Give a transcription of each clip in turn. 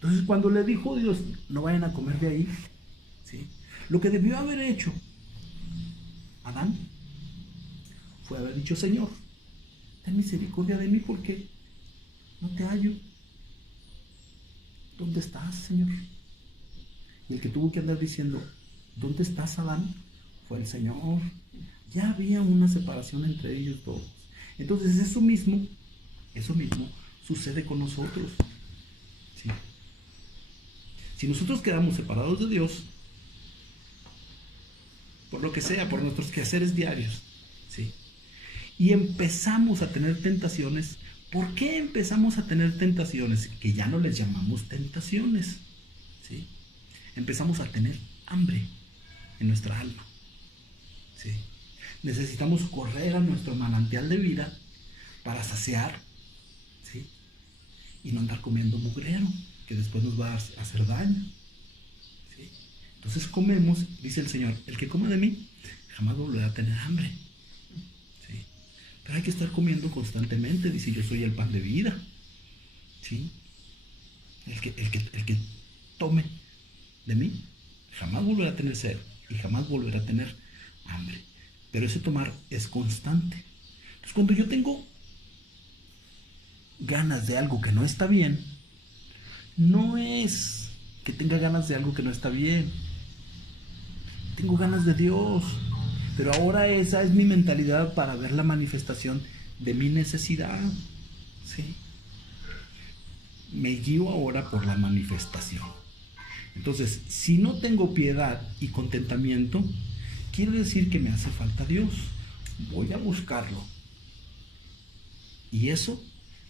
Entonces cuando le dijo Dios, no vayan a comer de ahí, ¿sí? Lo que debió haber hecho Adán fue haber dicho, Señor, ten misericordia de mí porque no te hallo. ¿Dónde estás, Señor? Y el que tuvo que andar diciendo, ¿dónde estás, Adán? Fue el Señor. Ya había una separación entre ellos dos. Entonces eso mismo sucede con nosotros. ¿Sí? Si nosotros quedamos separados de Dios, por lo que sea, por nuestros quehaceres diarios, ¿sí? Y empezamos a tener tentaciones, ¿por qué empezamos a tener tentaciones? Que ya no les llamamos tentaciones, ¿sí? Empezamos a tener hambre en nuestra alma, ¿sí? Necesitamos correr a nuestro manantial de vida para saciar, ¿sí? Y no andar comiendo mugrero, que después nos va a hacer daño, ¿sí? Entonces comemos, dice el Señor, el que come de mí jamás volverá a tener hambre, ¿sí? Pero hay que estar comiendo constantemente, dice, yo soy el pan de vida, ¿sí? El que tome de mí jamás volverá a tener sed y jamás volverá a tener hambre. Pero ese tomar es constante. Entonces cuando yo tengo ganas de algo que no está bien, no es que tenga ganas de algo que no está bien. Tengo ganas de Dios. Pero ahora esa es mi mentalidad para ver la manifestación de mi necesidad, ¿sí? Me guío ahora por la manifestación. Entonces, si no tengo piedad y contentamiento, quiere decir que me hace falta Dios. Voy a buscarlo. Y eso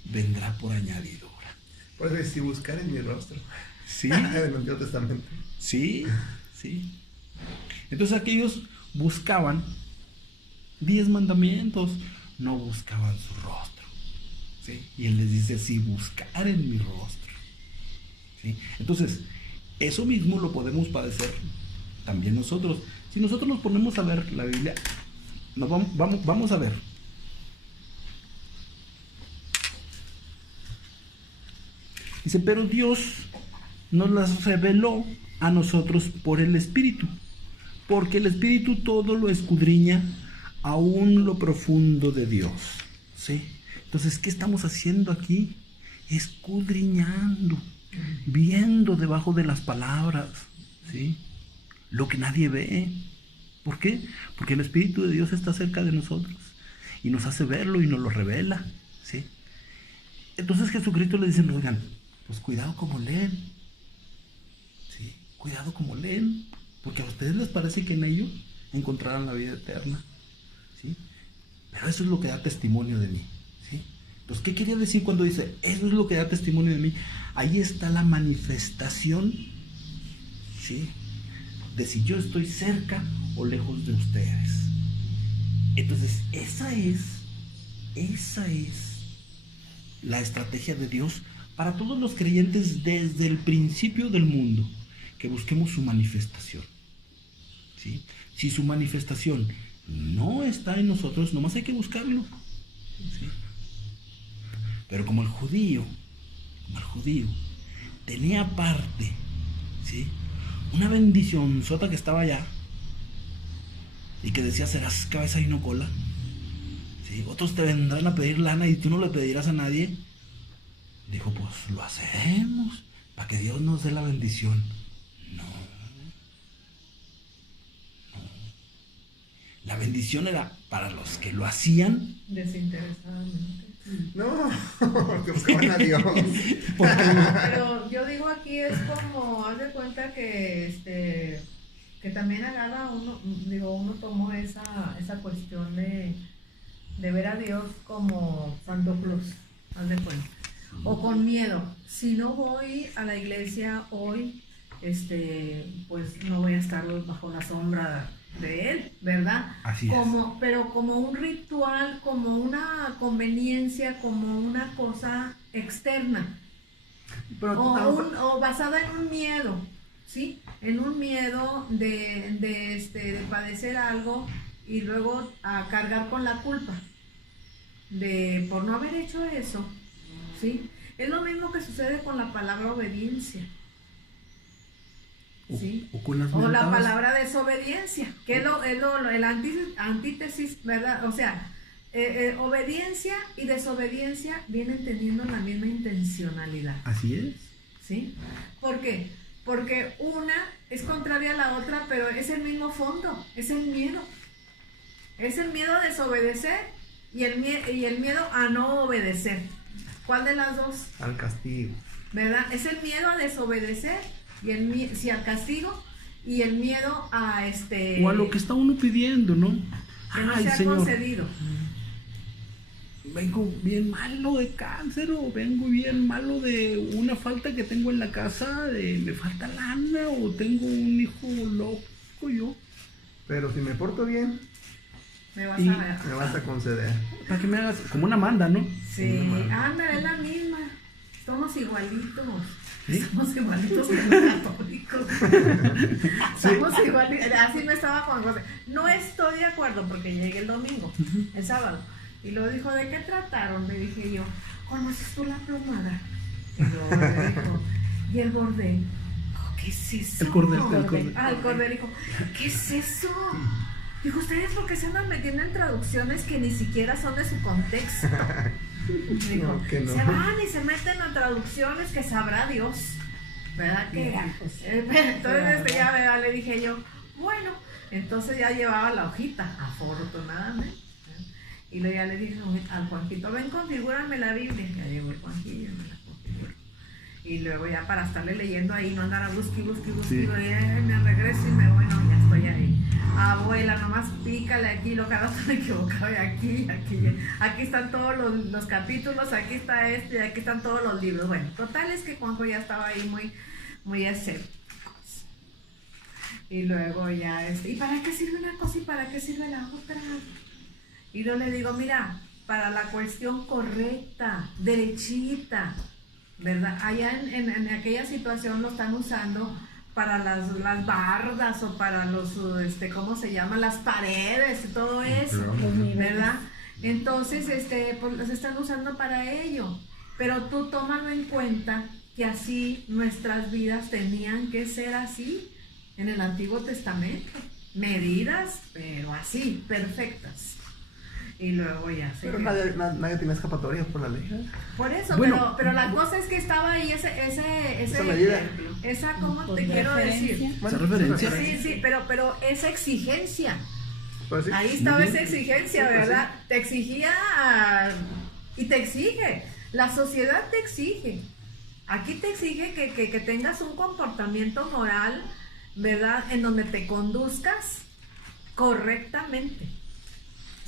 vendrá por añadidura. Por eso, si buscar en mi rostro. Sí. En el Antiguo Testamento. Sí, sí. Entonces aquellos buscaban 10 mandamientos, no buscaban su rostro, ¿sí? Y él les dice, si buscar en mi rostro, ¿sí? Entonces, eso mismo lo podemos padecer también nosotros. Si nosotros nos ponemos a ver la Biblia, vamos a ver. Dice, pero Dios nos las reveló a nosotros por el Espíritu, porque el Espíritu todo lo escudriña, aún lo profundo de Dios, ¿sí? Entonces, ¿qué estamos haciendo aquí? Escudriñando, viendo debajo de las palabras, ¿sí? Lo que nadie ve. ¿Por qué? Porque el Espíritu de Dios está cerca de nosotros y nos hace verlo y nos lo revela, ¿sí? Entonces Jesucristo le dice, oigan, pues cuidado como leen, ¿sí? Cuidado como leen, porque a ustedes les parece que en ello encontrarán la vida eterna, ¿sí? Pero eso es lo que da testimonio de mí, ¿sí? Entonces, ¿qué quería decir cuando dice, eso es lo que da testimonio de mí? Ahí está la manifestación, ¿sí? De si yo estoy cerca o lejos de ustedes. Entonces, esa es la estrategia de Dios para todos los creyentes desde el principio del mundo, que busquemos su manifestación, ¿sí? Si su manifestación no está en nosotros, nomás hay que buscarlo, ¿sí? Pero como el judío tenía aparte, ¿sí?, una bendición sota que estaba allá y que decía, serás cabeza y no cola, ¿sí? Otros te vendrán a pedir lana y tú no le pedirás a nadie. Dijo, pues lo hacemos para que Dios nos dé la bendición. No. La bendición era para los que lo hacían Desinteresadamente. No, porque buscaban a Dios. Pero yo digo aquí es como, haz de cuenta que también agarra uno, uno tomó esa cuestión de ver a Dios como Santo Claus, haz de cuenta. O con miedo. Si no voy a la iglesia hoy, pues no voy a estar bajo la sombra de él, ¿verdad? Así es. Pero como un ritual, como una conveniencia, como una cosa externa. Pero, O basada en un miedo, ¿sí? En un miedo de padecer algo y luego a cargar con la culpa por no haber hecho eso, ¿sí? Es lo mismo que sucede con la palabra obediencia. ¿Sí? O con las O la mentadas. palabra desobediencia, que es el antítesis, ¿verdad? O sea, obediencia y desobediencia vienen teniendo la misma intencionalidad, Así es. ¿sí? ¿Por qué? Porque una es contraria a la otra, pero es el mismo fondo, es el miedo. Es el miedo a desobedecer y el miedo a no obedecer. ¿Cuál de las dos? Al castigo. ¿Verdad? Es el miedo a desobedecer y sí, al castigo y el miedo a O a lo que está uno pidiendo, ¿no? que no Ay, sea Señor, concedido. vengo bien malo de cáncer o vengo bien malo de una falta que tengo en la casa, me falta lana o tengo un hijo loco yo. Pero si me porto bien, Me vas Y- a ver. me vas a conceder. Para que me hagas como una Amanda, ¿no? Sí, anda, es la misma. Somos igualitos. ¿Sí? Somos igualitos que los católicos. Somos igualitos. Así me estaba con José. No estoy de acuerdo porque llegué el domingo, el sábado. Y lo dijo, ¿de qué trataron? Le dije yo, ¿conoces tú la plomada? Y luego me dijo, ¿y el bordel? Dijo, ¿qué es eso? El cordel. Ah, el cordel. Dijo, ¿qué es eso? Dijo, ¿ustedes por qué se andan metiendo en traducciones que ni siquiera son de su contexto? Dijo, No, que no. se van y se meten a traducciones que sabrá Dios, ¿verdad? Que, Mira, pues, entonces ya ¿verdad? Le dije yo, bueno, entonces ya llevaba la hojita, afortunadamente. Y luego ya le dije al Juanquito, ven, configúrame la Biblia. Ya llegó el Juanquillo, me la configuró. Y luego ya para estarle leyendo ahí, no andar a busque, Sí. me regreso y me voy, no, ya estoy ahí. Abuela, nomás pícale aquí, lo que ahora me equivocaba, y aquí están todos los capítulos, aquí está este, y aquí están todos los libros. Bueno, total es que Juanjo ya estaba ahí muy escéptico. Y luego ya, ¿y para qué sirve una cosa y para qué sirve la otra? Y yo le digo, mira, para la cuestión correcta, derechita, ¿verdad? Allá en aquella situación lo están usando para las bardas o para los, ¿cómo se llama? Las paredes y todo eso, ¿verdad? Entonces, pues los están usando para ello. Pero tú tómalo en cuenta que así nuestras vidas tenían que ser así en el Antiguo Testamento. Medidas, pero así, perfectas. Y luego ya se Pero quedó. nadie tiene escapatoria por la ley. Por eso, Bueno. pero la cosa es que estaba ahí esa medida. esa, ¿cómo Por te quiero referencia. decir? Esa referencia. Sí, pero esa exigencia. Pues sí. Ahí estaba Ujú. esa exigencia, Sí, pues ¿verdad? Te exigía y te exige. La sociedad te exige. Aquí te exige que tengas un comportamiento moral, ¿verdad? En donde te conduzcas correctamente.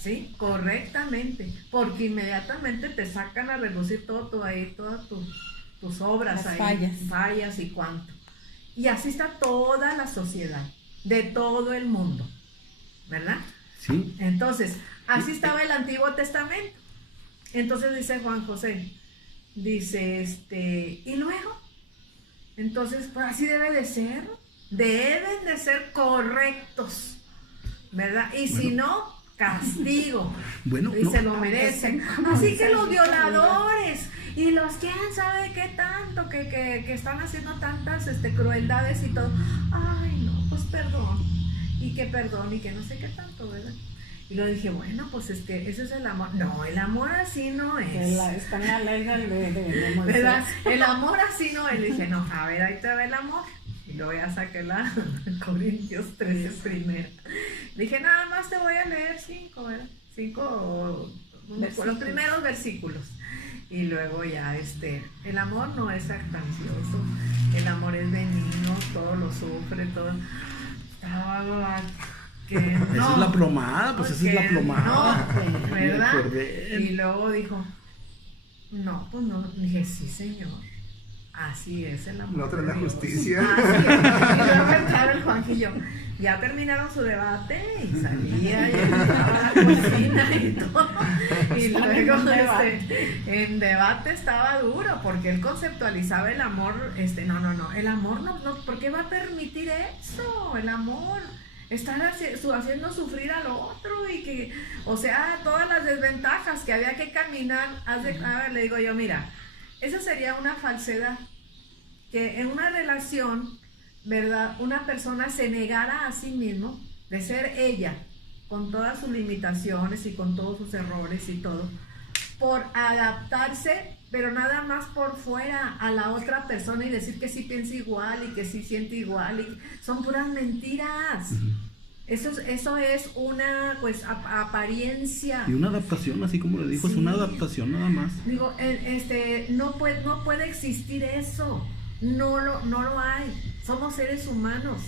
¿Sí? Correctamente. Porque inmediatamente te sacan a relucir todas tus obras Las ahí. fallas. Fallas y cuánto. Y así está toda la sociedad, de todo el mundo. ¿Verdad? Sí. Entonces, así estaba el Antiguo Testamento. Entonces dice Juan José, dice, ¿y luego? Entonces, pues así debe de ser. Deben de ser correctos, ¿verdad? Y si no, castigo. Bueno, Y no. se lo merecen. Así que los violadores y los quién sabe qué tanto que están haciendo tantas crueldades y todo. Ay, no, pues perdón. Y que perdón y que no sé qué tanto, ¿verdad? Y lo dije, bueno, pues ese es el amor. No, el amor así no es. Está en la ley de Moisés. ¿Verdad? El amor así no es. Le dije, no, a ver, ahí te va el amor. Y luego ya saqué la Corintios 13 primero. Dije, nada más te voy a leer 5, ¿verdad? 5, los primeros versículos. Y luego ya, el amor no es jactancioso, el amor es benigno, todo lo sufre, todo. Que no, Esa es la plomada, pues esa es la que plomada. no, ¿verdad? Y el cordel. Y luego dijo, no, pues no. Dije, sí, señor. Así es el amor. La otra es la de Dios. justicia. Así es. Y luego entraba el Juanjillo. Ya terminaron su debate y salía y entraba a la cocina y todo. Y Están en luego un debate. en debate estaba duro porque él conceptualizaba el amor. No, el amor no, ¿por qué va a permitir eso? El amor. Estar haciendo sufrir al otro y que, o sea, todas las desventajas que había que caminar. A ver, le digo yo, mira, esa sería una falsedad. Que en una relación, ¿verdad? Una persona se negara a sí mismo de ser ella, con todas sus limitaciones y con todos sus errores y todo, por adaptarse, pero nada más por fuera a la otra persona y decir que sí piensa igual y que sí siente igual. Y son puras mentiras. Eso es una pues apariencia. Y una adaptación, así como le dijo, Sí. es una adaptación nada más. Digo, no puede existir eso. No lo hay. Somos seres humanos,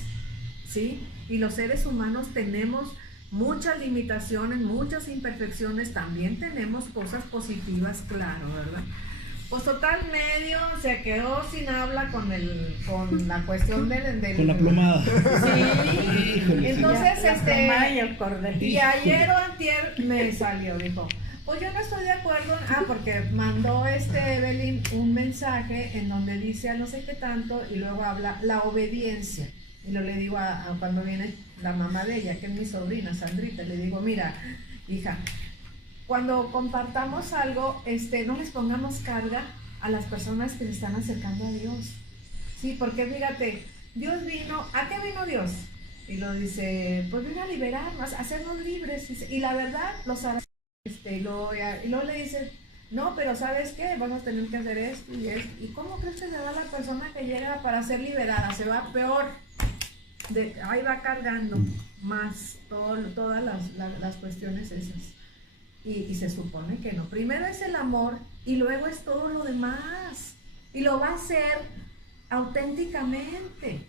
¿sí? Y los seres humanos tenemos muchas limitaciones, muchas imperfecciones. También tenemos cosas positivas, claro, ¿verdad? Pues total, medio se quedó sin habla con la cuestión del Con la plomada. Sí. Híjole, Entonces, La pluma y el cordelito. y ayer o antier me salió, dijo, pues yo no estoy de acuerdo, porque mandó Evelyn un mensaje en donde dice a no sé qué tanto y luego habla la obediencia. Y lo le digo a cuando viene la mamá de ella, que es mi sobrina, Sandrita, le digo, mira, hija, cuando compartamos algo, no les pongamos carga a las personas que se están acercando a Dios. Sí, porque fíjate, Dios vino, ¿a qué vino Dios? Y lo dice, pues vino a liberarnos, a hacernos libres. Y la verdad, los hará. Y luego le dice, no, pero ¿sabes qué? Vamos a tener que hacer esto y esto. ¿Y cómo crees que se va la persona que llega para ser liberada? Se va peor. Ahí va cargando más todas las cuestiones esas. Y se supone que no. Primero es el amor y luego es todo lo demás. Y lo va a hacer auténticamente.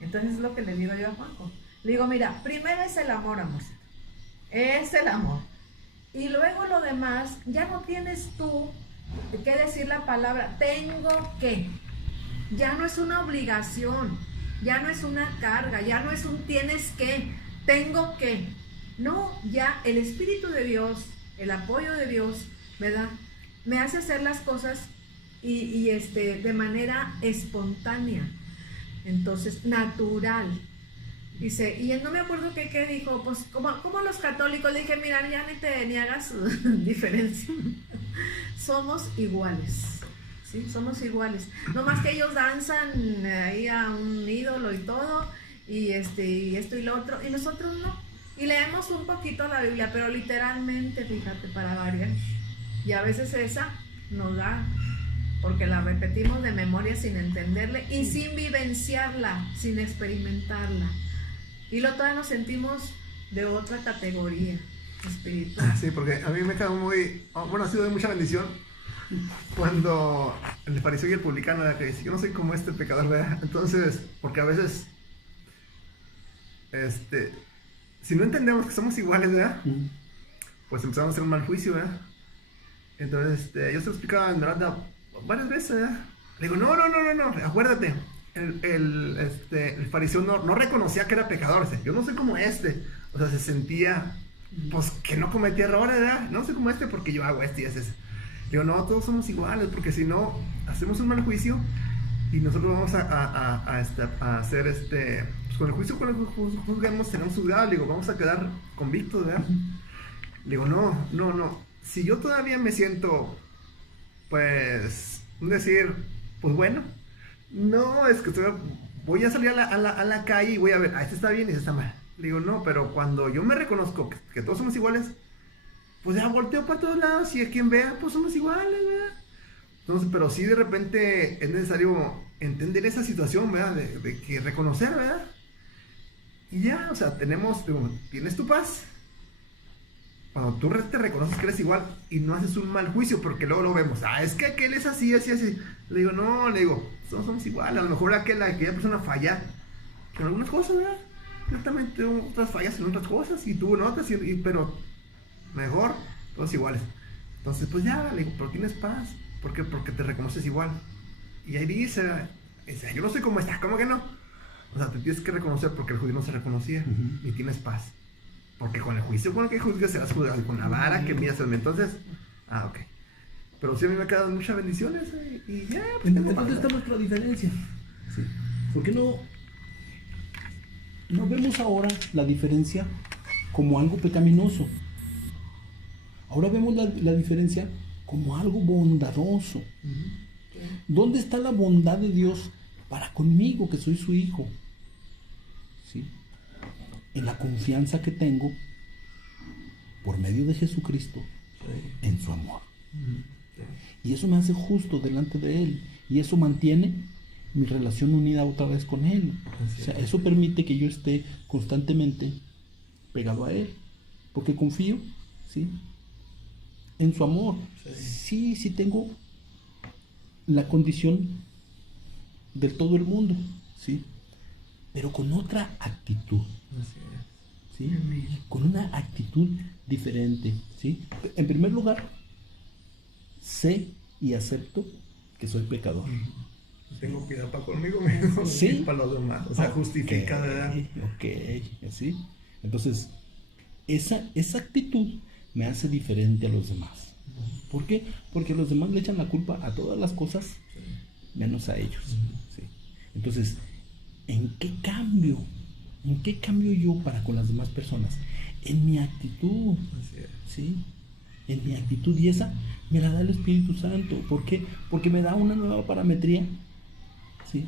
Entonces es lo que le digo yo a Juanjo. Le digo, mira, primero es el amor, amor. Es el amor. Y luego lo demás, ya no tienes tú que decir la palabra tengo que. Ya no es una obligación, ya no es una carga, ya no es un tienes que, tengo que. No, ya el Espíritu de Dios, el apoyo de Dios, ¿verdad? Me hace hacer las cosas y de manera espontánea. Entonces, natural. Dice, y él no me acuerdo qué dijo, pues como los católicos, le dije, mira, ya ni hagas diferencia. Somos iguales, ¿sí? Somos iguales. No más que ellos danzan ahí a un ídolo y todo, y esto y lo otro, y nosotros no. Y leemos un poquito la Biblia, pero literalmente, fíjate, para variar. Y a veces esa nos da, porque la repetimos de memoria sin entenderle y sin vivenciarla, sin experimentarla. Y lo todavía nos sentimos de otra categoría espiritual. Sí, porque a mí me quedó ha sido de mucha bendición cuando el fariseo y el publicano, que dice, yo no soy como este pecador, ¿verdad? Entonces, porque a veces, si no entendemos que somos iguales, ¿verdad? Pues empezamos a hacer un mal juicio, ¿verdad? Entonces, yo se lo explicaba en Miranda varias veces, ¿verdad? Le digo, no, acuérdate. El fariseo no reconocía que era pecador. O sea, yo no soy como o sea, se sentía pues que no cometía errores, ¿verdad? No soy como porque yo hago esto y ese. Digo, no, todos somos iguales, porque si no hacemos un mal juicio y nosotros vamos a hacer pues con el juicio con el que juzgamos, tenemos juzgado. Le digo, vamos a quedar convictos, ¿verdad? Le digo, no, si yo todavía me siento pues pues bueno, no, es que voy a salir a la calle y voy a ver, este está bien y este está mal. Le digo, no, pero cuando yo me reconozco que todos somos iguales, pues ya volteo para todos lados y a quien vea, pues somos iguales, ¿verdad? Entonces, pero sí de repente es necesario entender esa situación, ¿verdad? De que reconocer, ¿verdad? Y ya, o sea, tienes tu paz. Cuando tú te reconoces que eres igual y no haces un mal juicio, porque luego lo vemos, es que aquel es así. Le digo, todos somos iguales. A lo mejor aquella persona falla en algunas cosas, ¿verdad? Exactamente, otras fallas en otras cosas y tú en otras, pero mejor, todos iguales. Entonces, pues ya, le digo, pero tienes paz. ¿Por qué? Porque te reconoces igual. Y ahí dice, yo no soy como esta, ¿cómo que no? O sea, te tienes que reconocer porque el judío no se reconocía y tienes paz. Porque con el juicio con el que juzgues serás juzgado, con la vara que midas. Entonces, ok. Pero sí a mí me quedan muchas bendiciones y ya. Pues entonces está nuestra diferencia. Sí. ¿Por qué no vemos ahora la diferencia como algo pecaminoso? Ahora vemos la diferencia como algo bondadoso. ¿Dónde está la bondad de Dios para conmigo, que soy su hijo? ¿Sí? En la confianza que tengo por medio de Jesucristo en su amor. Y eso me hace justo delante de Él. Y eso mantiene mi relación unida otra vez con Él. O sea, eso permite que yo esté constantemente pegado a Él. Porque confío, ¿sí?, en su amor. Sí tengo la condición de todo el mundo, ¿sí? Pero con otra actitud. ¿Sí? Con una actitud diferente, ¿sí? En primer lugar, sé y acepto que soy pecador. Tengo piedad para conmigo mismo, Sí. y para los demás. O sea, justifica, ¿verdad? Ok, ¿sí? Entonces, esa actitud me hace diferente a los demás. ¿Por qué? Porque los demás le echan la culpa a todas las cosas, menos a ellos. ¿Sí? Entonces, ¿en qué cambio? ¿En qué cambio yo para con las demás personas? En mi actitud. ¿Sí? En mi actitud. Y esa me la da el Espíritu Santo. ¿Por qué? Porque me da una nueva parametría, ¿sí?,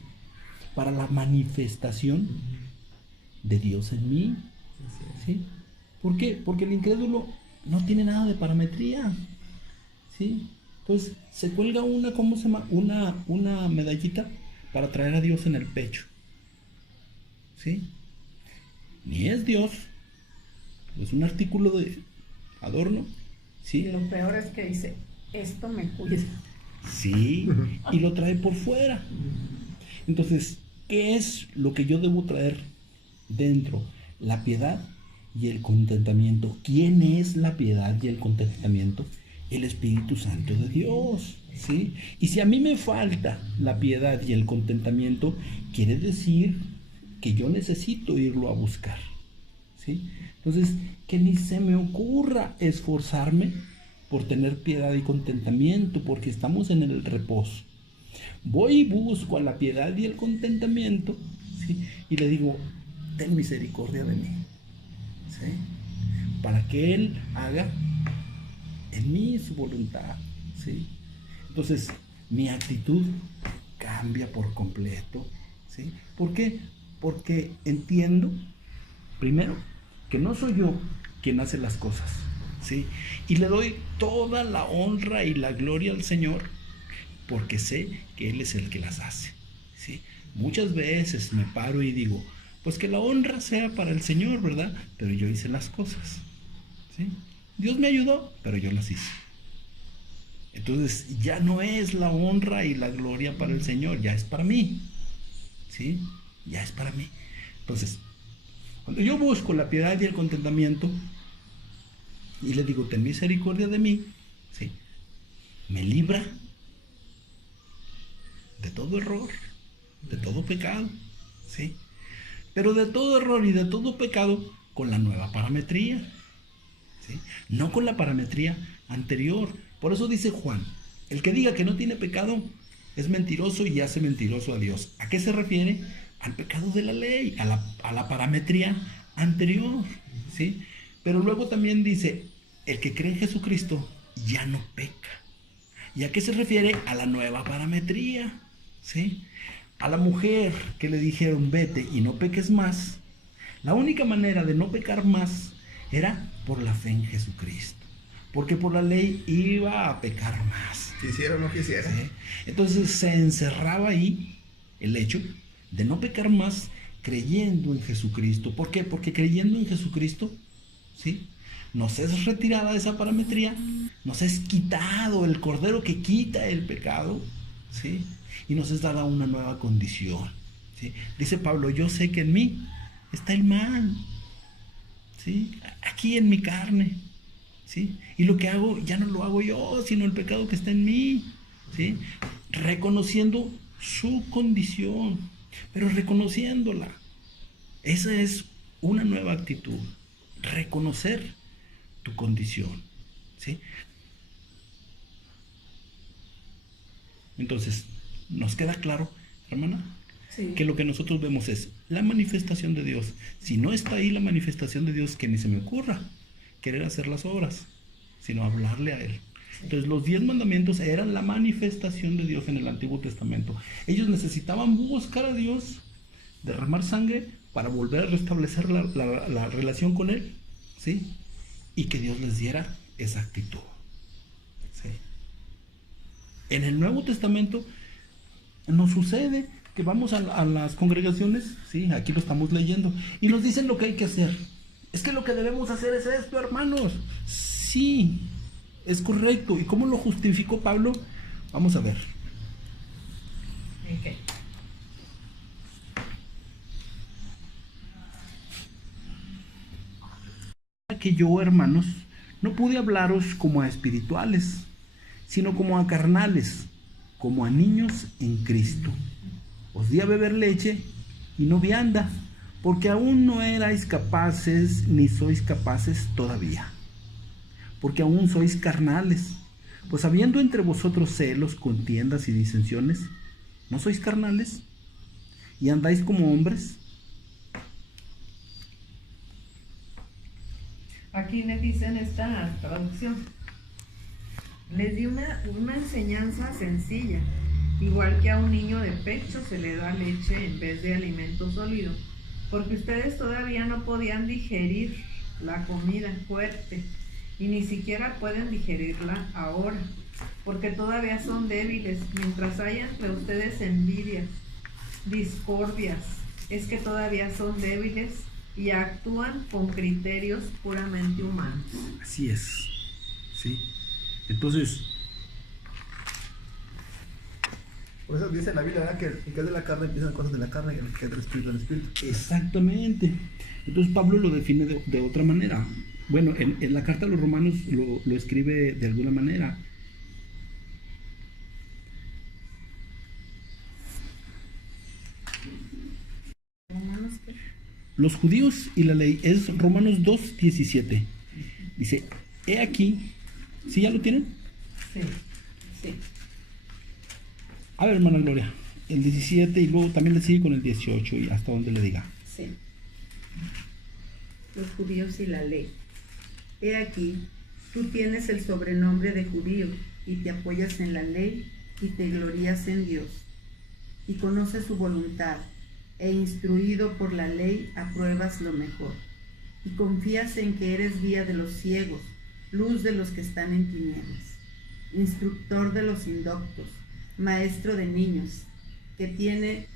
para la manifestación de Dios en mí. ¿Sí? ¿Por qué? Porque el incrédulo no tiene nada de parametría. ¿Sí? Entonces se cuelga ¿cómo se llama? Una medallita para traer a Dios en el pecho. ¿Sí? Ni es Dios, es un artículo de adorno. ¿Sí? Y lo peor es que dice, esto me cuida. Sí, y lo trae por fuera. Entonces, ¿qué es lo que yo debo traer dentro? La piedad y el contentamiento. ¿Quién es la piedad y el contentamiento? El Espíritu Santo de Dios, ¿sí? Y si a mí me falta la piedad y el contentamiento, quiere decir que yo necesito irlo a buscar, ¿sí? Entonces, que ni se me ocurra esforzarme por tener piedad y contentamiento, porque estamos en el reposo. Voy y busco a la piedad y el contentamiento, ¿sí?, y le digo, ten misericordia de mí, ¿sí?, para que Él haga en mí su voluntad, ¿sí? Entonces, mi actitud cambia por completo, ¿sí? ¿Por qué? Porque entiendo, primero, que no soy yo quien hace las cosas, ¿sí? Y le doy toda la honra y la gloria al Señor, porque sé que Él es el que las hace, ¿sí? Muchas veces me paro y digo, pues que la honra sea para el Señor, ¿verdad? Pero yo hice las cosas, ¿sí? Dios me ayudó, pero yo las hice. Entonces ya no es la honra y la gloria para el Señor, ya es para mí, ¿sí? Ya es para mí. Entonces, cuando yo busco la piedad y el contentamiento y le digo, ten misericordia de mí, ¿sí?, me libra de todo error, de todo pecado, ¿sí? Pero de todo error y de todo pecado con la nueva parametría, ¿sí? No con la parametría anterior. Por eso dice Juan, el que diga que no tiene pecado es mentiroso y hace mentiroso a Dios. ¿A qué se refiere? Al pecado de la ley, a la parametría anterior, ¿sí? Pero luego también dice, el que cree en Jesucristo ya no peca. ¿Y a qué se refiere? A la nueva parametría, ¿sí? A la mujer que le dijeron, vete y no peques más, la única manera de no pecar más era por la fe en Jesucristo. Porque por la ley iba a pecar más. Quisiera o no quisiera. ¿Sí? Entonces se encerraba ahí el hecho de no pecar más creyendo en Jesucristo. ¿Por qué? Porque creyendo en Jesucristo, ¿sí?, nos es retirada esa parametría, nos es quitado el cordero que quita el pecado, ¿sí?, y nos es dada una nueva condición, ¿sí? Dice Pablo, yo sé que en mí está el mal, ¿sí?, aquí en mi carne, ¿sí?, y lo que hago ya no lo hago yo, sino el pecado que está en mí, ¿sí?, reconociendo su condición, pero reconociéndola. Esa es una nueva actitud, reconocer tu condición, ¿sí? Entonces, ¿nos queda claro, hermana? Sí. Que lo que nosotros vemos es la manifestación de Dios. Si no está ahí la manifestación de Dios, que ni se me ocurra querer hacer las obras, sino hablarle a Él. Entonces los 10 mandamientos eran la manifestación de Dios en el Antiguo Testamento. Ellos necesitaban buscar a Dios, derramar sangre para volver a restablecer la relación con Él, ¿sí? Y que Dios les diera esa actitud, ¿sí? En el Nuevo Testamento nos sucede que vamos a las congregaciones, ¿sí? Aquí lo estamos leyendo, y nos dicen lo que hay que hacer. Es que lo que debemos hacer es esto, hermanos. Sí, es correcto. ¿Y cómo lo justificó Pablo? Vamos a ver. Okay. Que yo, hermanos, no pude hablaros como a espirituales, sino como a carnales, como a niños en Cristo. Os di a beber leche y no vianda, porque aún no erais capaces, ni sois capaces todavía, porque aún sois carnales. Pues habiendo entre vosotros celos, contiendas y disensiones, ¿no sois carnales? ¿Y andáis como hombres? Aquí les dicen esta traducción. Les di una enseñanza sencilla, igual que a un niño de pecho se le da leche en vez de alimento sólido, porque ustedes todavía no podían digerir la comida fuerte y ni siquiera pueden digerirla ahora, porque todavía son débiles. Mientras hay entre ustedes envidias, discordias, es que todavía son débiles y actúan con criterios puramente humanos. Así es, ¿sí? Entonces, Por eso dice la Biblia, ¿verdad? Que el que es de la carne empiezan cosas de la carne y el que es del espíritu, del espíritu. exactamente. Entonces Pablo lo define de otra manera. Bueno, en la carta a los romanos lo escribe de alguna manera. ¿Romanos qué? Los judíos y la ley, es Romanos 2:17. Dice, he aquí, ¿sí ya lo tienen? Sí. Sí. A ver, hermana Gloria, el 17 y luego también le sigue con el 18 y hasta donde le diga. Sí. Los judíos y la ley. He aquí, tú tienes el sobrenombre de judío y te apoyas en la ley y te glorías en Dios. Y conoces su voluntad e instruido por la ley apruebas lo mejor. Y confías en que eres guía de los ciegos, luz de los que están en tinieblas, instructor de los indoctos, maestro de niños, que tienes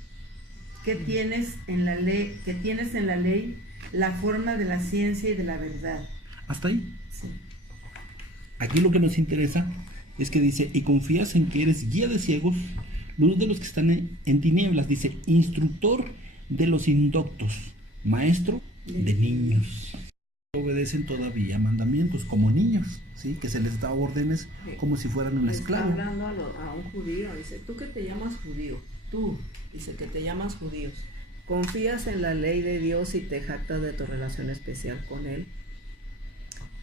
en la ley la forma de la ciencia y de la verdad. ¿Hasta ahí? Sí. Aquí lo que nos interesa es que dice, y confías en que eres guía de ciegos, luz de los que están en tinieblas, dice, instructor de los indoctos, maestro de niños. Obedecen todavía mandamientos como niños, ¿sí? Que se les da órdenes como si fueran un Le está esclavo. hablando a un judío, dice, tú que te llamas judío, tú, dice que te llamas judíos, confías en la ley de Dios y te jactas de tu relación especial con Él.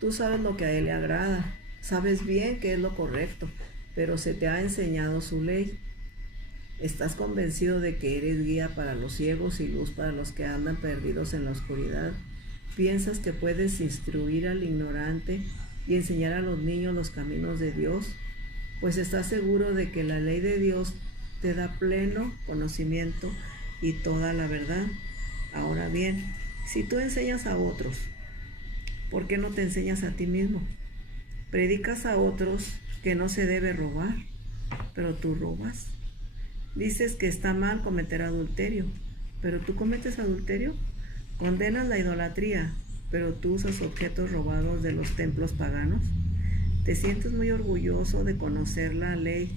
Tú sabes lo que a Él le agrada, sabes bien que es lo correcto, pero se te ha enseñado su ley. Estás convencido de que eres guía para los ciegos y luz para los que andan perdidos en la oscuridad. Piensas que puedes instruir al ignorante y enseñar a los niños los caminos de Dios, pues estás seguro de que la ley de Dios te da pleno conocimiento y toda la verdad. Ahora bien, si tú enseñas a otros, ¿por qué no te enseñas a ti mismo? Predicas a otros que no se debe robar, pero tú robas. Dices que está mal cometer adulterio, pero tú cometes adulterio. Condenas la idolatría, pero tú usas objetos robados de los templos paganos. Te sientes muy orgulloso de conocer la ley,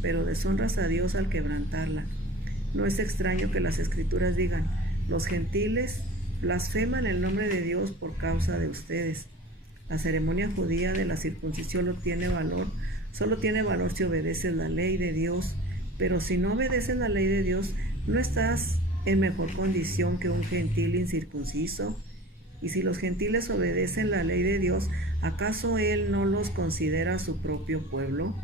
pero deshonras a Dios al quebrantarla. No es extraño que las escrituras digan, los gentiles blasfeman el nombre de Dios por causa de ustedes. La ceremonia judía de la circuncisión solo tiene valor si obedeces la ley de Dios, pero si no obedeces la ley de Dios, no estás en mejor condición que un gentil incircunciso. Y si los gentiles obedecen la ley de Dios, ¿acaso Él no los considera su propio pueblo?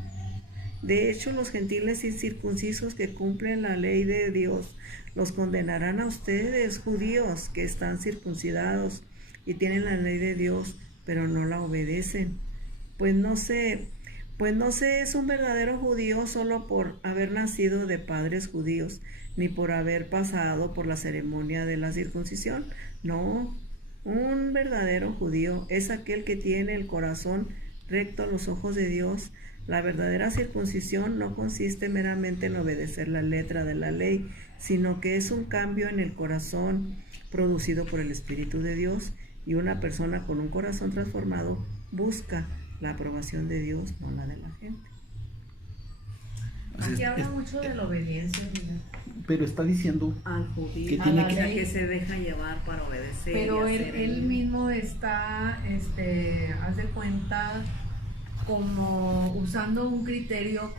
De hecho, los gentiles incircuncisos que cumplen la ley de Dios los condenarán a ustedes, judíos, que están circuncidados y tienen la ley de Dios, pero no la obedecen. Pues no se Pues no se es un verdadero judío solo por haber nacido de padres judíos, ni por haber pasado por la ceremonia de la circuncisión. No, un verdadero judío es aquel que tiene el corazón recto a los ojos de Dios. La verdadera circuncisión no consiste meramente en obedecer la letra de la ley, sino que es un cambio en el corazón producido por el Espíritu de Dios, y una persona con un corazón transformado busca la aprobación de Dios, no la de la gente. Aquí habla mucho de la obediencia, mira. Pero está diciendo Al judío, que tiene que- o sea, que se deja llevar para obedecer. Pero y él, hacer él mismo está, haz de cuenta, como usando un criterio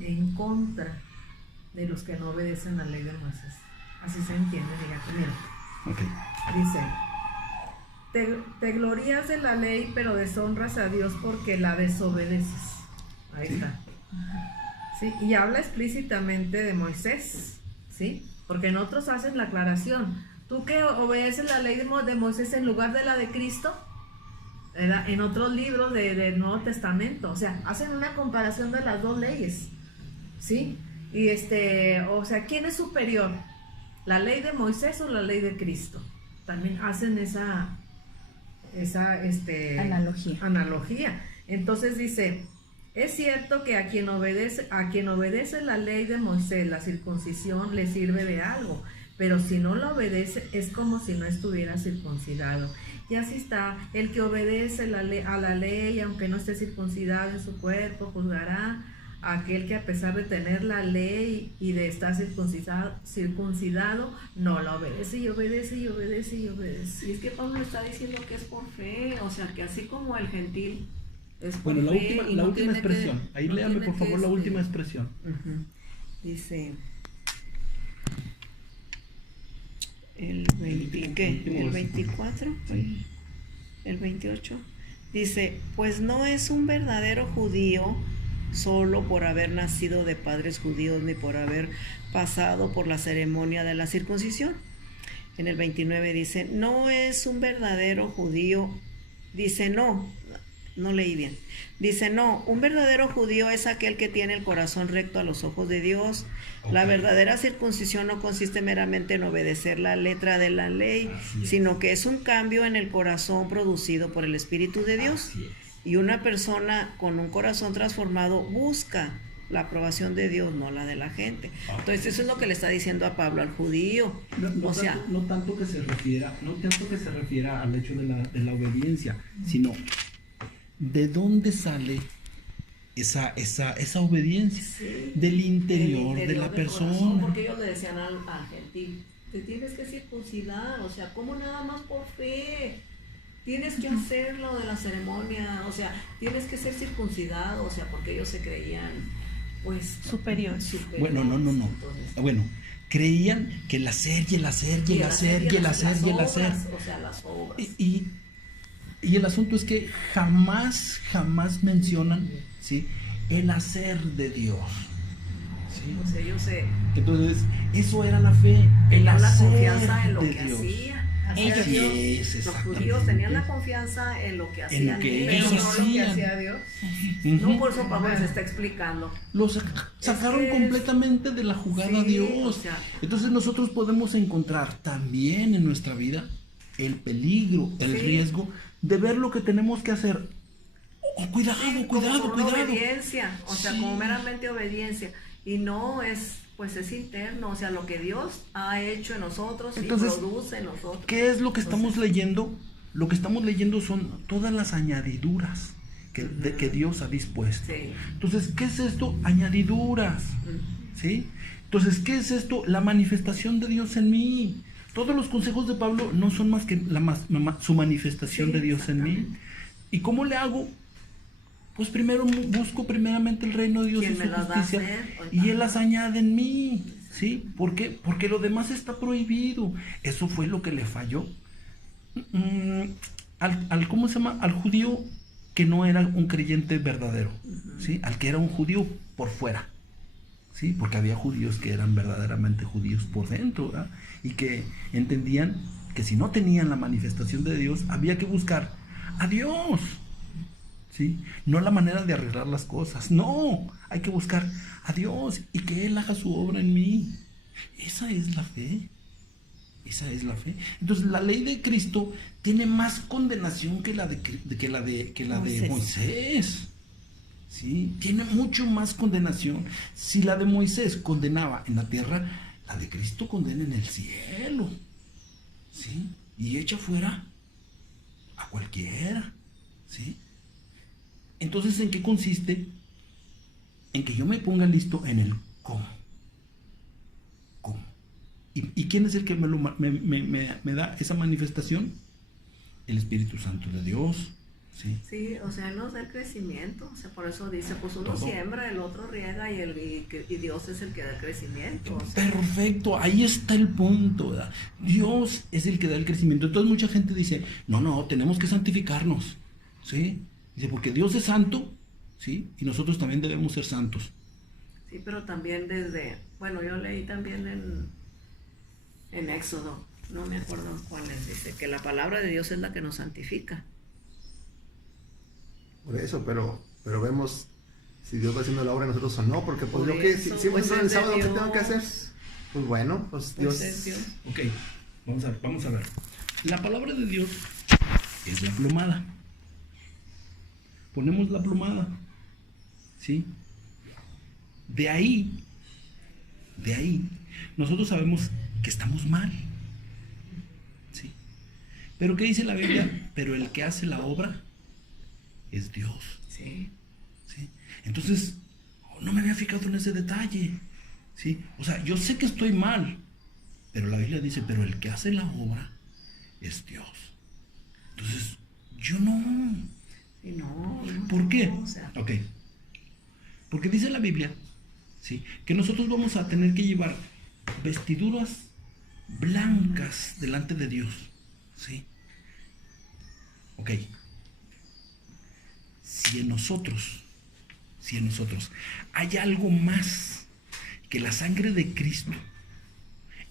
en contra de los que no obedecen la ley de Moisés. Así se entiende, fíjate, mira. ok, Dice, te glorías de la ley, pero deshonras a Dios porque la desobedeces. Ahí Sí. está. Sí, y habla explícitamente de Moisés, ¿sí? Porque en otros hacen la aclaración. Tú que obedeces la ley de Moisés en lugar de la de Cristo, ¿verdad? En otros libros del Nuevo Testamento, o sea, hacen una comparación de las dos leyes, ¿sí? Y o sea, ¿quién es superior? ¿La ley de Moisés o la ley de Cristo? También hacen esa analogía. Entonces dice, es cierto que a quien obedece la ley de Moisés, la circuncisión le sirve de algo, pero si no la obedece es como si no estuviera circuncidado. Y así está, el que obedece a la ley, aunque no esté circuncidado en su cuerpo, juzgará a aquel que a pesar de tener la ley y de estar circuncidado, no la obedece y obedece y obedece y obedece. Y es que Pablo está diciendo que es por fe, o sea, que así como el gentil es por bueno, fe. y la no última tiene que- expresión, ahí no léame tiene por que, favor la última expresión. Ujú. Dice el 20, ¿qué? ¿El 24? Sí. El 28. Dice, pues no es un verdadero judío solo por haber nacido de padres judíos ni por haber pasado por la ceremonia de la circuncisión. En el 29 dice, no es un verdadero judío. Dice, no leí bien. Dice, no, un verdadero judío es aquel que tiene el corazón recto a los ojos de Dios. La Ok. verdadera circuncisión no consiste meramente en obedecer la letra de la ley, Así es. sino que es un cambio en el corazón producido por el Espíritu de Dios. Así es. Y una persona con un corazón transformado busca la aprobación de Dios, no la de la gente. Entonces eso es lo que le está diciendo a Pablo al judío. O sea, No tanto que se refiera al hecho de la obediencia, sino de dónde sale esa obediencia, del interior de la del persona. corazón, porque ellos le decían al gentil, te tienes que circuncidar, o sea, ¿cómo nada más por fe? Tienes que hacer lo de la ceremonia, o sea, tienes que ser circuncidado, o sea, porque ellos se creían, pues, Superiores. Bueno, no. Entonces, Bueno, creían que el hacer y el hacer y el hacer y el hacer y el hacer. O sea, las obras. Y el asunto es que jamás mencionan, ¿sí?, el hacer de Dios. ¿Sí? O sea, ellos se Entonces, eso era la fe, el tenían la hacer confianza en lo de que Dios. hacían. Ellos. Así es, Los exactamente. judíos tenían la confianza en lo que hacían que Pero ellos no lo que hacían. hacía Dios. Ujú. No, por eso Pablo les está explicando. Lo sacaron que es- completamente de la jugada a Sí, Dios. o sea. Entonces nosotros podemos encontrar también en nuestra vida el peligro, el Sí. riesgo de ver lo que tenemos que hacer. Oh, cuidado. Como una obediencia, o sea, Sí. como meramente obediencia. Y no es, pues es interno, o sea, lo que Dios ha hecho en nosotros Entonces, y produce en nosotros. ¿Qué es lo que estamos leyendo? Lo que estamos leyendo son todas las añadiduras que Dios ha dispuesto. Sí. Entonces, ¿qué es esto? Añadiduras. ¿Sí? Entonces, ¿qué es esto? La manifestación de Dios en mí. Todos los consejos de Pablo no son más que su manifestación Sí, de Dios en mí. exactamente. ¿Y cómo le hago? Pues primero busco primeramente el reino de Dios y ¿Quién su me las va a justicia, hacer? y Él las añade en mí. ¿Sí? ¿Por qué? Porque lo demás está prohibido. Eso fue lo que le falló ¿cómo se llama? Al judío que no era un creyente verdadero, ¿sí? Al que era un judío por fuera, ¿sí? Porque había judíos que eran verdaderamente judíos por dentro, ¿verdad? Y que entendían que si no tenían la manifestación de Dios, había que buscar a Dios, ¿sí? No la manera de arreglar las cosas. No, hay que buscar a Dios y que Él haga su obra en mí. Esa es la fe. Esa es la fe. Entonces, la ley de Cristo tiene más condenación que la de Moisés. ¿Sí? Tiene mucho más condenación. Si la de Moisés condenaba en la tierra, la de Cristo condena en el cielo. ¿Sí? Y echa fuera a cualquiera. ¿Sí? Entonces, ¿en qué consiste? En que yo me ponga listo en el cómo. ¿Cómo? ¿Y quién es el que me da esa manifestación? El Espíritu Santo de Dios. Sí. Sí, o sea, Él nos da el crecimiento. O sea, por eso dice, pues uno Todo. siembra, el otro riega y Dios es el que da el crecimiento. O sea, Perfecto, ahí está el punto, ¿verdad? Dios es el que da el crecimiento. Entonces mucha gente dice, no, tenemos que santificarnos, ¿sí? Dice, porque Dios es santo, ¿sí? Y nosotros también debemos ser santos. sí, pero también bueno, yo leí también en Éxodo, no me acuerdo cuál es, dice que la palabra de Dios es la que nos santifica. Por eso, pero vemos si Dios va haciendo la obra en nosotros o no, porque pues Por yo que eso, si pues, voy el es de sábado, ¿qué Dios. tengo que hacer? Pues bueno, pues Dios. Pues es Dios. Ok, vamos a ver. La palabra de Dios es la plomada. Ponemos la plomada, ¿sí? De ahí, nosotros sabemos que estamos mal, ¿sí? Pero ¿qué dice la Biblia? Pero el que hace la obra es Dios, Sí. ¿sí? Entonces, no me había fijado en ese detalle, ¿sí? O sea, yo sé que estoy mal, pero la Biblia dice, pero el que hace la obra es Dios. Entonces, yo no. Y no. ¿Por qué? O sea, Ok. Porque dice la Biblia, ¿sí?, que nosotros vamos a tener que llevar vestiduras blancas delante de Dios, ¿sí? Ok. Si en nosotros hay algo más que la sangre de Cristo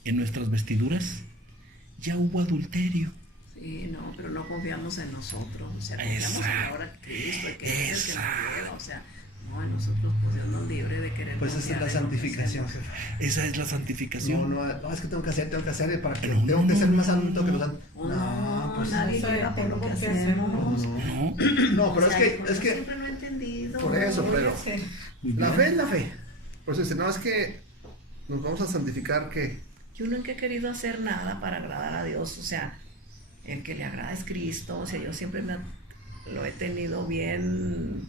en nuestras vestiduras, ya hubo adulterio. sí, no, pero no confiamos en nosotros, o sea, confiamos en la obra de Cristo, el que es el que nos lleva, o sea, no, en nosotros pues Dios nos libre de querer Pues esa es confiar la en lo que santificación, hacemos. jefe. Esa es la santificación. No, es que tengo que hacer para que Pero tengo que ser más santo que los no. santos. No, pues nadie no sé, llega por lo que tengo que hacemos. hacerlo. No. no, pero O sea, es que siempre lo he entendido. por eso, Voy a pero hacer. Muy la bien. fe es la fe. Por eso dice, no, es que nos vamos a santificar que Yo nunca he querido hacer nada para agradar a Dios, o sea, el que le agrada es Cristo, o sea, yo siempre lo he tenido bien,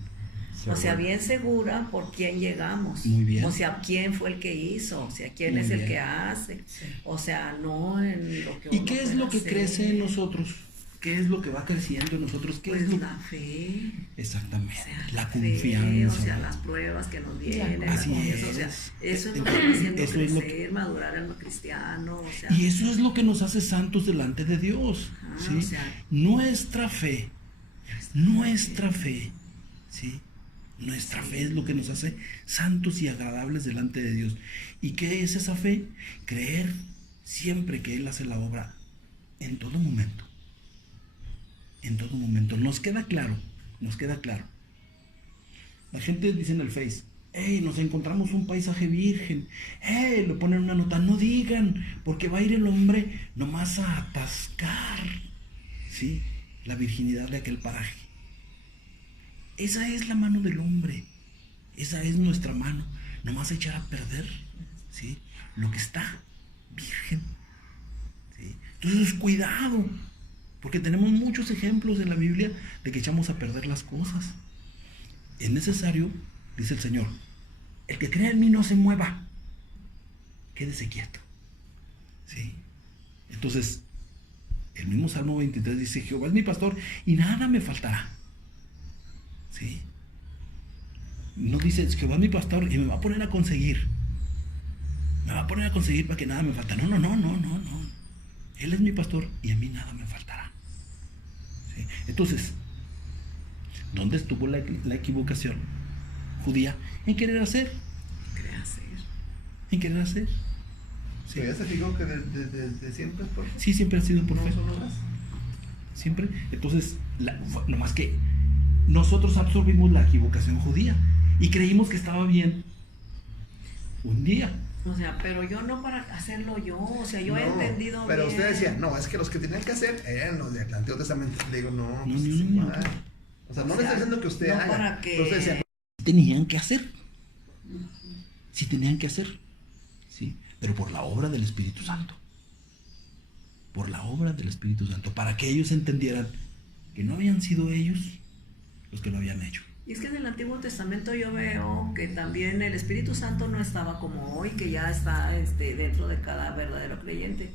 o sea, bien segura por quién llegamos, Muy bien. o sea, quién fue el que hizo, o sea, quién Muy es el bien. que hace, Sí. o sea, no en lo que ¿Y uno qué es pueda lo que hacer. crece en nosotros? ¿Qué es lo que va creciendo en nosotros? ¿Qué Pues es lo la fe, Exactamente, o sea, la fe, confianza. o sea, las pruebas que nos vienen, la Así confianza, o sea, es. eso es lo que va haciendo Eso es lo crecer, madurar en lo cristiano, o sea, Y eso es lo que nos hace santos delante de Dios. ajá, ¿sí? o sea, Nuestra fe, ¿sí? Nuestra fe es lo que nos hace santos y agradables delante de Dios. ¿Y qué es esa fe? Creer siempre que Él hace la obra, en todo momento. En todo momento. Nos queda claro. La gente dice en el Face, hey, nos encontramos un paisaje virgen. Hey, le ponen una nota, no digan, porque va a ir el hombre nomás a atascar, ¿sí?, la virginidad de aquel paraje. Esa es la mano del hombre. Esa es nuestra mano. Nomás a echar a perder, ¿sí?, lo que está virgen, ¿sí? Entonces, cuidado, porque tenemos muchos ejemplos en la Biblia de que echamos a perder las cosas. Es necesario, dice el Señor, el que crea en mí no se mueva, quédese quieto, ¿sí? Entonces, el mismo Salmo 23 dice, Jehová es mi pastor y nada me faltará, ¿sí? No dice, Jehová es mi pastor y me va a poner a conseguir para que nada me falta. No. Él es mi pastor y a mí nada me faltará, ¿sí? Entonces, ¿dónde estuvo la equivocación judía? En querer hacer. Sí. pero ya se fijó que desde siempre es por Sí, siempre ha sido por no fe. son obras. Siempre. Entonces, nomás que nosotros absorbimos la equivocación judía y creímos que estaba bien un día. O sea, pero yo no para hacerlo yo, o sea, yo he No, entendido pero bien. usted decía, no, es que los que tenían que hacer eran los del Antiguo Testamento. Le digo, no, pues No, es no, no, igual. O sea, no O le sea, estoy diciendo que usted no haga. para que- Pero usted decía, Tenían que hacer. Sí tenían que hacer. Sí, pero por la obra del Espíritu Santo. Por la obra del Espíritu Santo, para que ellos entendieran que no habían sido ellos los que lo habían hecho. Y es que en el Antiguo Testamento yo veo que también el Espíritu Santo no estaba como hoy, que ya está dentro de cada verdadero creyente.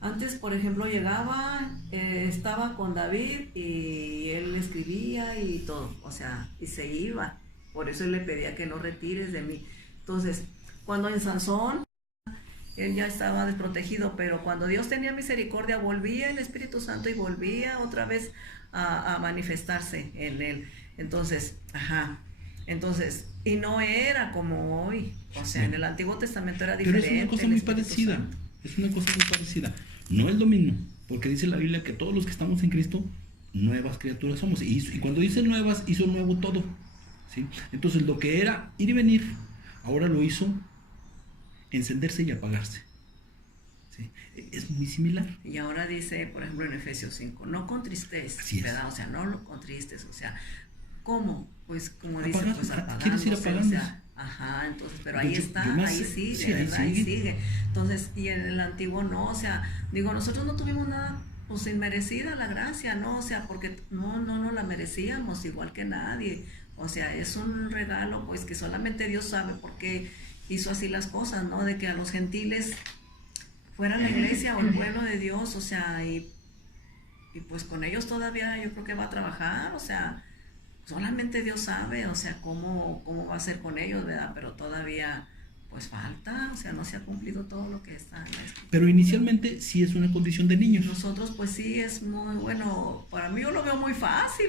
Antes, por ejemplo, llegaba, estaba con David y él escribía y todo, o sea, y se iba. Por eso él le pedía que no retires de mí. Entonces, cuando en Sansón, él ya estaba desprotegido, pero cuando Dios tenía misericordia, volvía el Espíritu Santo y volvía otra vez a manifestarse en él. Entonces, y no era como hoy, o sea, en el Antiguo Testamento era Pero diferente. es una cosa el muy Espíritu parecida. Santo. Es una cosa muy parecida. No es lo mismo, porque dice la Biblia que todos los que estamos en Cristo, nuevas criaturas somos. Y cuando dice nuevas, hizo nuevo todo. ¿Sí? Entonces, lo que era ir y venir, ahora lo hizo encenderse y apagarse. ¿Sí? Es muy similar. Y ahora dice, por ejemplo, en Efesios 5, no contristes, Así es. ¿verdad? O sea, no lo contristes, o sea, ¿cómo? Pues como Apagar, dice, pues ¿quieres ir apagándose, o apagando? sea, entonces, pero ahí Entonces, está, yo me ahí sé- sigue, sí, ahí ¿verdad? Ahí sigue. sigue. Entonces, y en el antiguo no, o sea, digo, nosotros no tuvimos nada, pues inmerecida la gracia, ¿no? O sea, porque no la merecíamos igual que nadie. O sea, es un regalo, pues, que solamente Dios sabe por qué hizo así las cosas, ¿no? De que a los gentiles fuera la iglesia o el pueblo de Dios, o sea, y pues con ellos todavía yo creo que va a trabajar, o sea, solamente Dios sabe, o sea, cómo va a ser con ellos, ¿verdad? Pero todavía, pues falta, o sea, no se ha cumplido todo lo que está en la Escritura. Pero inicialmente sí es una condición de niños. Nosotros, pues sí, es muy bueno, para mí yo lo veo muy fácil,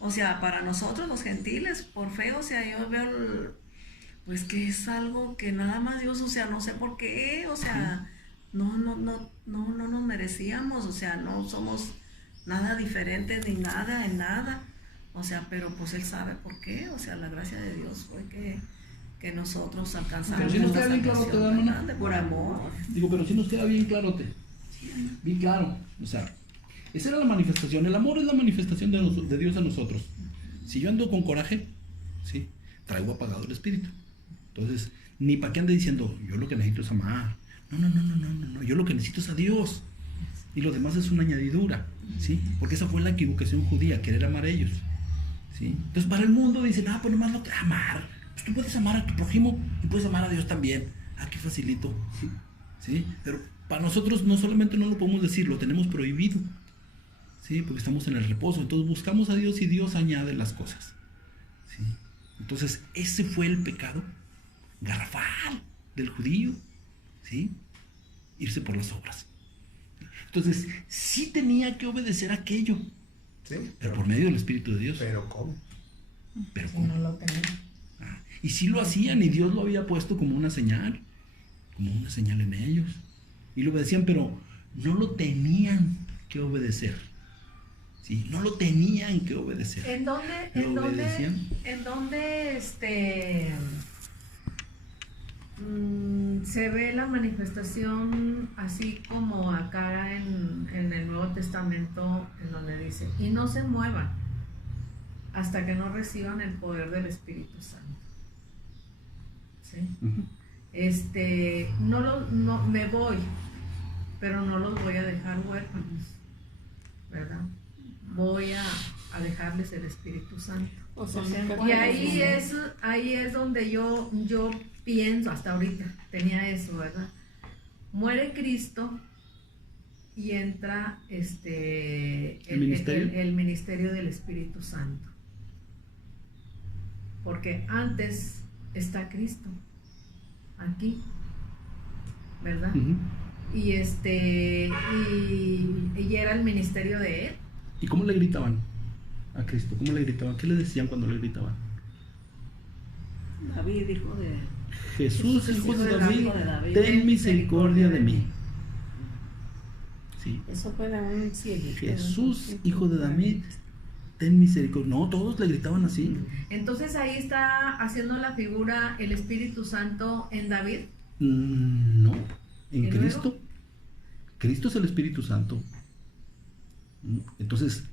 o sea, para nosotros los gentiles, por fe, o sea, yo veo, pues que es algo que nada más Dios, o sea, no sé por qué, o sea, no nos merecíamos, o sea, no somos nada diferentes ni nada en nada, o sea, pero pues Él sabe por qué, o sea, la gracia de Dios fue que nosotros alcanzamos Pero si nos esta queda bien claro, salvación, ¿verdad, hermana? ¿verdad? Por amor. Digo, pero si nos queda bien claro, bien claro. O sea, esa era la manifestación. El amor es la manifestación de Dios a nosotros. Si yo ando con coraje, sí, traigo apagado el espíritu. Entonces, ni para qué ande diciendo, yo lo que necesito es amar. No. Yo lo que necesito es a Dios. Y lo demás es una añadidura, ¿sí? Porque esa fue la equivocación judía, querer amar a ellos, ¿sí? Entonces, para el mundo dicen, pues nomás lo que amar. Pues tú puedes amar a tu prójimo y puedes amar a Dios también. Qué facilito, ¿sí? ¿Sí? Pero para nosotros no solamente no lo podemos decir, lo tenemos prohibido, ¿sí? Porque estamos en el reposo. Entonces buscamos a Dios y Dios añade las cosas, ¿sí? Entonces, ese fue el pecado garrafal del judío, ¿sí? Irse por las obras. Entonces, sí tenía que obedecer aquello, sí, pero por medio del Espíritu de Dios. Pero ¿cómo? Pero Si ¿cómo? no lo tenía. Y sí lo hacían, y Dios lo había puesto como una señal en ellos. Y lo obedecían, pero no lo tenían que obedecer. ¿Sí? No lo tenían que obedecer. ¿En dónde, ¿Lo obedecían? se ve la manifestación así como acá en el Nuevo Testamento, en donde dice, y no se muevan hasta que no reciban el poder del Espíritu Santo? ¿Sí? Ujú. No me voy, pero no los voy a dejar huérfanos, ¿verdad? Voy a dejarles el Espíritu Santo. O sea, Y ahí es donde yo pienso, hasta ahorita tenía eso, ¿verdad? Muere Cristo y entra ¿El ministerio? el ministerio del Espíritu Santo. Porque antes está Cristo aquí, ¿verdad? Ujú. Y y era el ministerio de él. ¿Y cómo le gritaban a Cristo? ¿Cómo le gritaban? ¿Qué le decían cuando le gritaban? David, hijo de... Jesús, hijo de David, hijo de David, ten misericordia de mí. Sí. eso fue de un cieguito. Jesús, hijo de David, ten misericordia. No, todos le gritaban así. Entonces ahí está haciendo la figura el Espíritu Santo en David. No, en ¿Y Cristo. luego? Cristo es el Espíritu Santo. Entonces,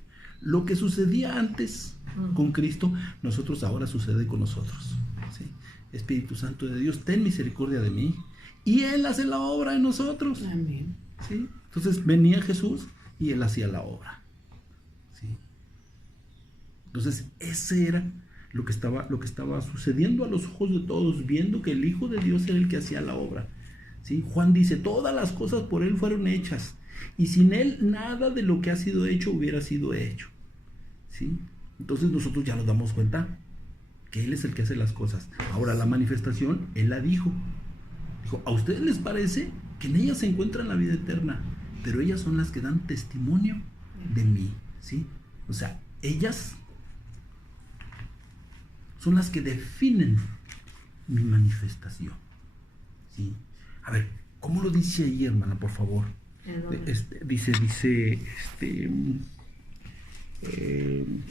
lo que sucedía antes con Cristo, nosotros ahora sucede con nosotros. ¿Sí? Espíritu Santo de Dios, ten misericordia de mí. Y Él hace la obra en nosotros. Amén. ¿Sí? Entonces venía Jesús y Él hacía la obra. ¿Sí? Entonces, ese era lo que estaba sucediendo a los ojos de todos, viendo que el Hijo de Dios era el que hacía la obra. ¿Sí? Juan dice, todas las cosas por Él fueron hechas, y sin Él nada de lo que ha sido hecho hubiera sido hecho. ¿Sí? Entonces nosotros ya nos damos cuenta que Él es el que hace las cosas. Ahora la manifestación, Él la dijo. Dijo, ¿a ustedes les parece que en ellas se encuentra la vida eterna? Pero ellas son las que dan testimonio de mí. ¿Sí? O sea, ellas son las que definen mi manifestación. ¿Sí? A ver, ¿cómo lo dice ahí, hermana, por favor? Dice,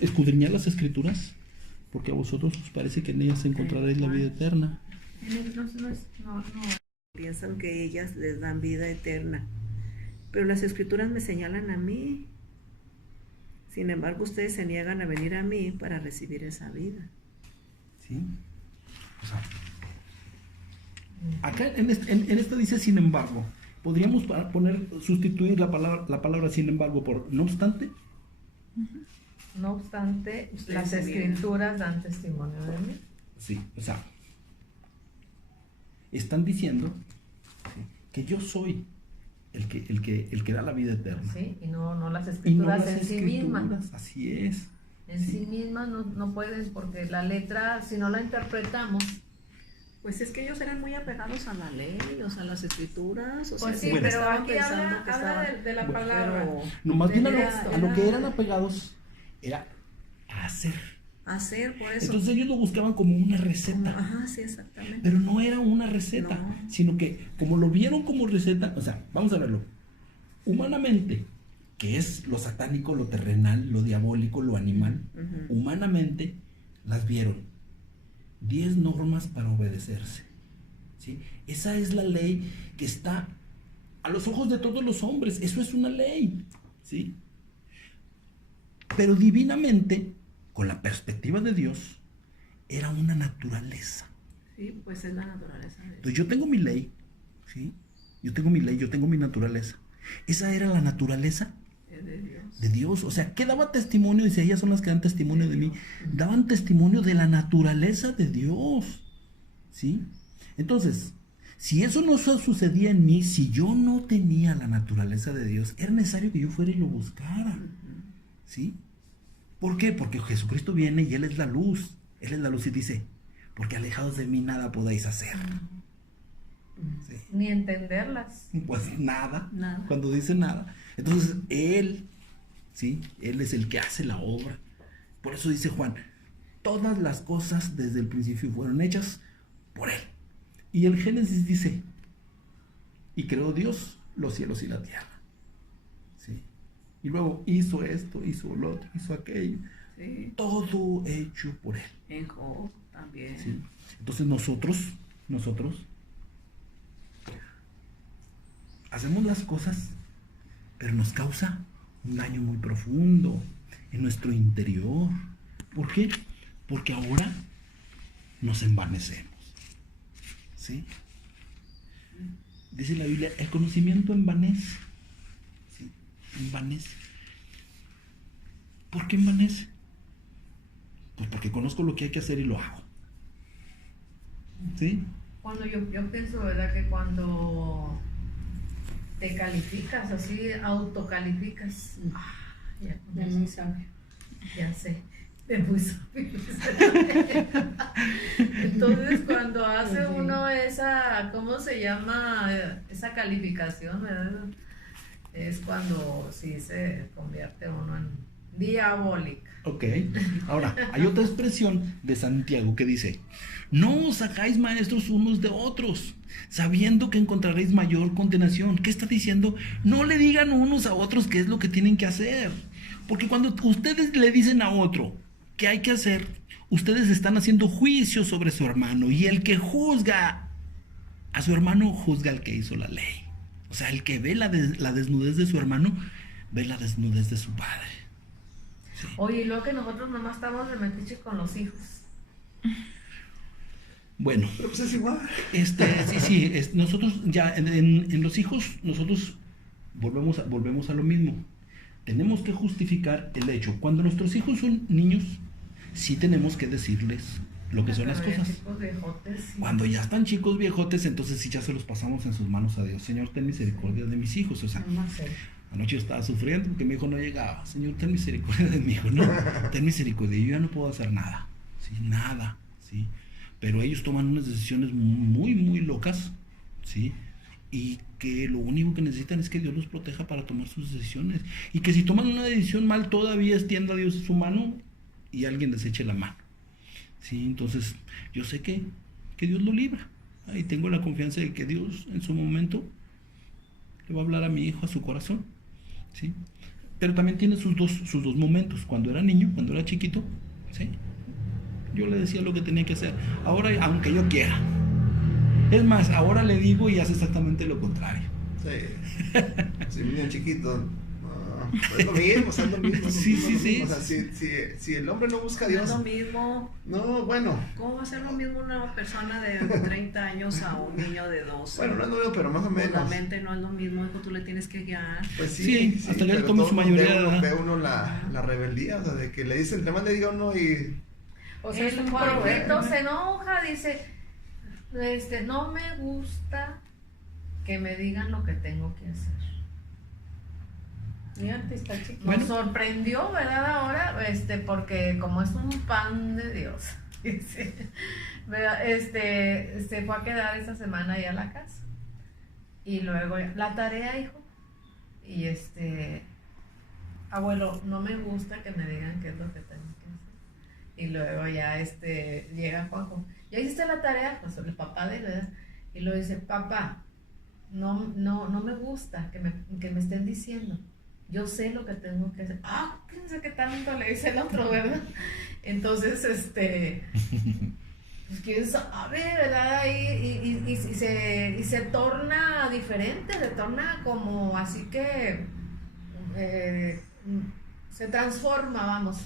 escudriñad las Escrituras, porque a vosotros os parece que en ellas encontraréis la vida eterna. No. Piensan que ellas les dan vida eterna, pero las Escrituras me señalan a mí. Sin embargo, ustedes se niegan a venir a mí para recibir esa vida. ¿Sí? O sea, acá en esta dice sin embargo. Podríamos sustituir la palabra sin embargo por no obstante. No obstante, Ustedes las se niegan. Escrituras dan testimonio de mí. Sí, o sea, están diciendo, ¿sí?, que yo soy el que da la vida eterna. ¿Sí? Y no las Y no Escrituras las en sí mismas. Escrituras, así es. En sí mismas no pueden, porque la letra, si no la interpretamos, Pues es que ellos eran muy apegados a la ley, o sea, a las Escrituras. O sea, pues sí, bueno. pero estaban aquí pensando habla que estaban- de la Bueno, palabra. pero Nomás bien a Era- lo que eran apegados era hacer. hacer, por eso. Entonces ellos lo buscaban como una receta. Ajá, sí, exactamente. Pero no era una receta, No. sino que como lo vieron como receta, o sea, vamos a verlo, humanamente, que es lo satánico, lo terrenal, lo diabólico, lo animal, Ujú. humanamente las vieron. 10 normas para obedecerse. ¿Sí? Esa es la ley que está a los ojos de todos los hombres, eso es una ley. ¿Sí? Pero divinamente, con la perspectiva de Dios, era una naturaleza. Sí, pues es la naturaleza de Dios. Entonces yo tengo mi ley, ¿sí? Yo tengo mi ley, yo tengo mi naturaleza. Esa era la naturaleza Es de Dios. de Dios. O sea, ¿qué daba testimonio? Dice, ellas son las que dan testimonio de mí. Daban testimonio de la naturaleza de Dios, ¿sí? Entonces, si eso no sucedía en mí, si yo no tenía la naturaleza de Dios, era necesario que yo fuera y lo buscara, ¿sí? ¿Por qué? Porque Jesucristo viene y Él es la luz. Él es la luz y dice, porque alejados de mí nada podéis hacer. ¿Sí? Ni entenderlas. Pues nada, Nada. cuando dice nada. Entonces Él, ¿sí? Él es el que hace la obra. Por eso dice Juan, todas las cosas desde el principio fueron hechas por Él. Y el Génesis dice, y creó Dios los cielos y la tierra. ¿Sí? Y luego hizo esto, hizo lo otro, hizo aquello. Sí. Todo hecho por Él. En Job también. ¿Sí? Entonces nosotros hacemos las cosas, pero nos causa un daño muy profundo en nuestro interior. ¿Por qué? Porque ahora nos envanecemos. ¿Sí? Dice la Biblia, el conocimiento envanece. ¿Sí? Envanece. ¿Por qué envanece? Pues porque conozco lo que hay que hacer y lo hago. ¿Sí? Cuando yo pienso, ¿verdad? Que cuando te calificas, así autocalificas. Ya, Ya no sabe. ya sé, de muy sabio. Entonces, cuando hace uno esa, ¿cómo se llama? Esa calificación, ¿verdad? Es cuando sí se convierte uno en diabólica. Ok, ahora hay otra expresión de Santiago que dice, no os hagáis maestros unos de otros, sabiendo que encontraréis mayor condenación. ¿Qué está diciendo? No le digan unos a otros qué es lo que tienen que hacer. Porque cuando ustedes le dicen a otro qué hay que hacer, ustedes están haciendo juicio sobre su hermano. Y el que juzga a su hermano, juzga al que hizo la ley. O sea, el que ve la desnudez de su hermano, ve la desnudez de su padre. Sí. Oye, y luego que nosotros nomás estamos de metiche con los hijos. Bueno, Pero pues es igual. sí, nosotros ya en los hijos, nosotros volvemos a lo mismo. Tenemos que justificar el hecho. Cuando nuestros hijos son niños, sí tenemos que decirles lo que son las Pero ya cosas. chicos viejotes, sí. Cuando ya están chicos viejotes, entonces sí ya se los pasamos en sus manos a Dios. Señor, ten misericordia de mis hijos. O sea, No sé. anoche yo estaba sufriendo porque mi hijo no llegaba. Señor, ten misericordia de mi hijo. No, ten misericordia. Yo ya no puedo hacer nada. Sí, nada. Sí. Pero ellos toman unas decisiones muy, muy locas. Sí. Y que lo único que necesitan es que Dios los proteja para tomar sus decisiones. Y que si toman una decisión mal, todavía extienda a Dios su mano y alguien les eche la mano. Sí, entonces yo sé que Dios lo libra. Y tengo la confianza de que Dios en su momento le va a hablar a mi hijo a su corazón. ¿Sí? Pero también tiene sus dos momentos. Cuando era niño, cuando era chiquito, ¿sí? Yo le decía lo que tenía que hacer. Ahora, aunque yo quiera. Es más, ahora le digo y hace exactamente lo contrario. Sí. Si un niño chiquito. No, es lo mismo, es lo mismo. Sí, es lo sí, mismo. sí. O sea, si el hombre no busca a No es Dios. lo mismo. No, bueno. ¿Cómo va a ser lo mismo una persona de 30 años a un niño de 12? Bueno, no es lo mismo, pero más o menos. La mente no es lo mismo, hijo, tú le tienes que guiar. Pues Sí, hasta que él pero tome todo su mundo mayoría de edad. ve uno la rebeldía, o sea, de que le dicen, entre más le diga uno y. O sea, Es un Juanito problema. se enoja, dice, no me gusta que me digan lo que tengo que hacer. Fíjate, está chiquito. Nos Bueno. sorprendió, ¿verdad? Ahora, porque como es un pan de Dios, dice, ¿verdad? Se fue a quedar esta semana ahí a la casa. Y luego, la tarea, hijo. Y abuelo, no me gusta que me digan qué es lo que tengo que hacer. Y luego ya llega Juanjo, ¿ya hiciste la tarea? Pues el papá de él, ¿verdad? Y luego dice, papá, no me gusta que me estén diciendo. Yo sé lo que tengo que hacer. Ah, piensa que tanto le dice el otro, ¿verdad? Entonces, pues quién sabe, ¿verdad? Y se torna diferente, se torna como así que se transforma, vamos.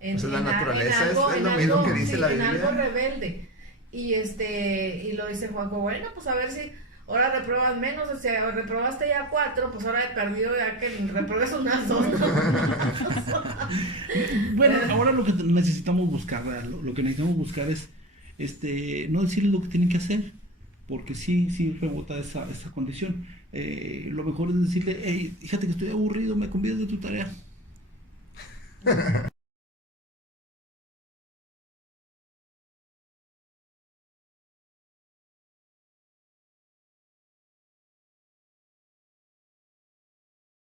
Pues es la naturaleza, es lo en mismo algo, que dice la en Biblia. algo rebelde. Y lo dice Juanjo, bueno, pues a ver si ahora repruebas menos, o sea, reprobaste ya 4, pues ahora he perdido ya que repruebes unas 2. Bueno, ahora lo que necesitamos buscar, ¿verdad? Lo que necesitamos buscar es no decirles lo que tienen que hacer, porque sí rebota esa condición. Lo mejor es decirle, hey, fíjate que estoy aburrido, me convidas de tu tarea.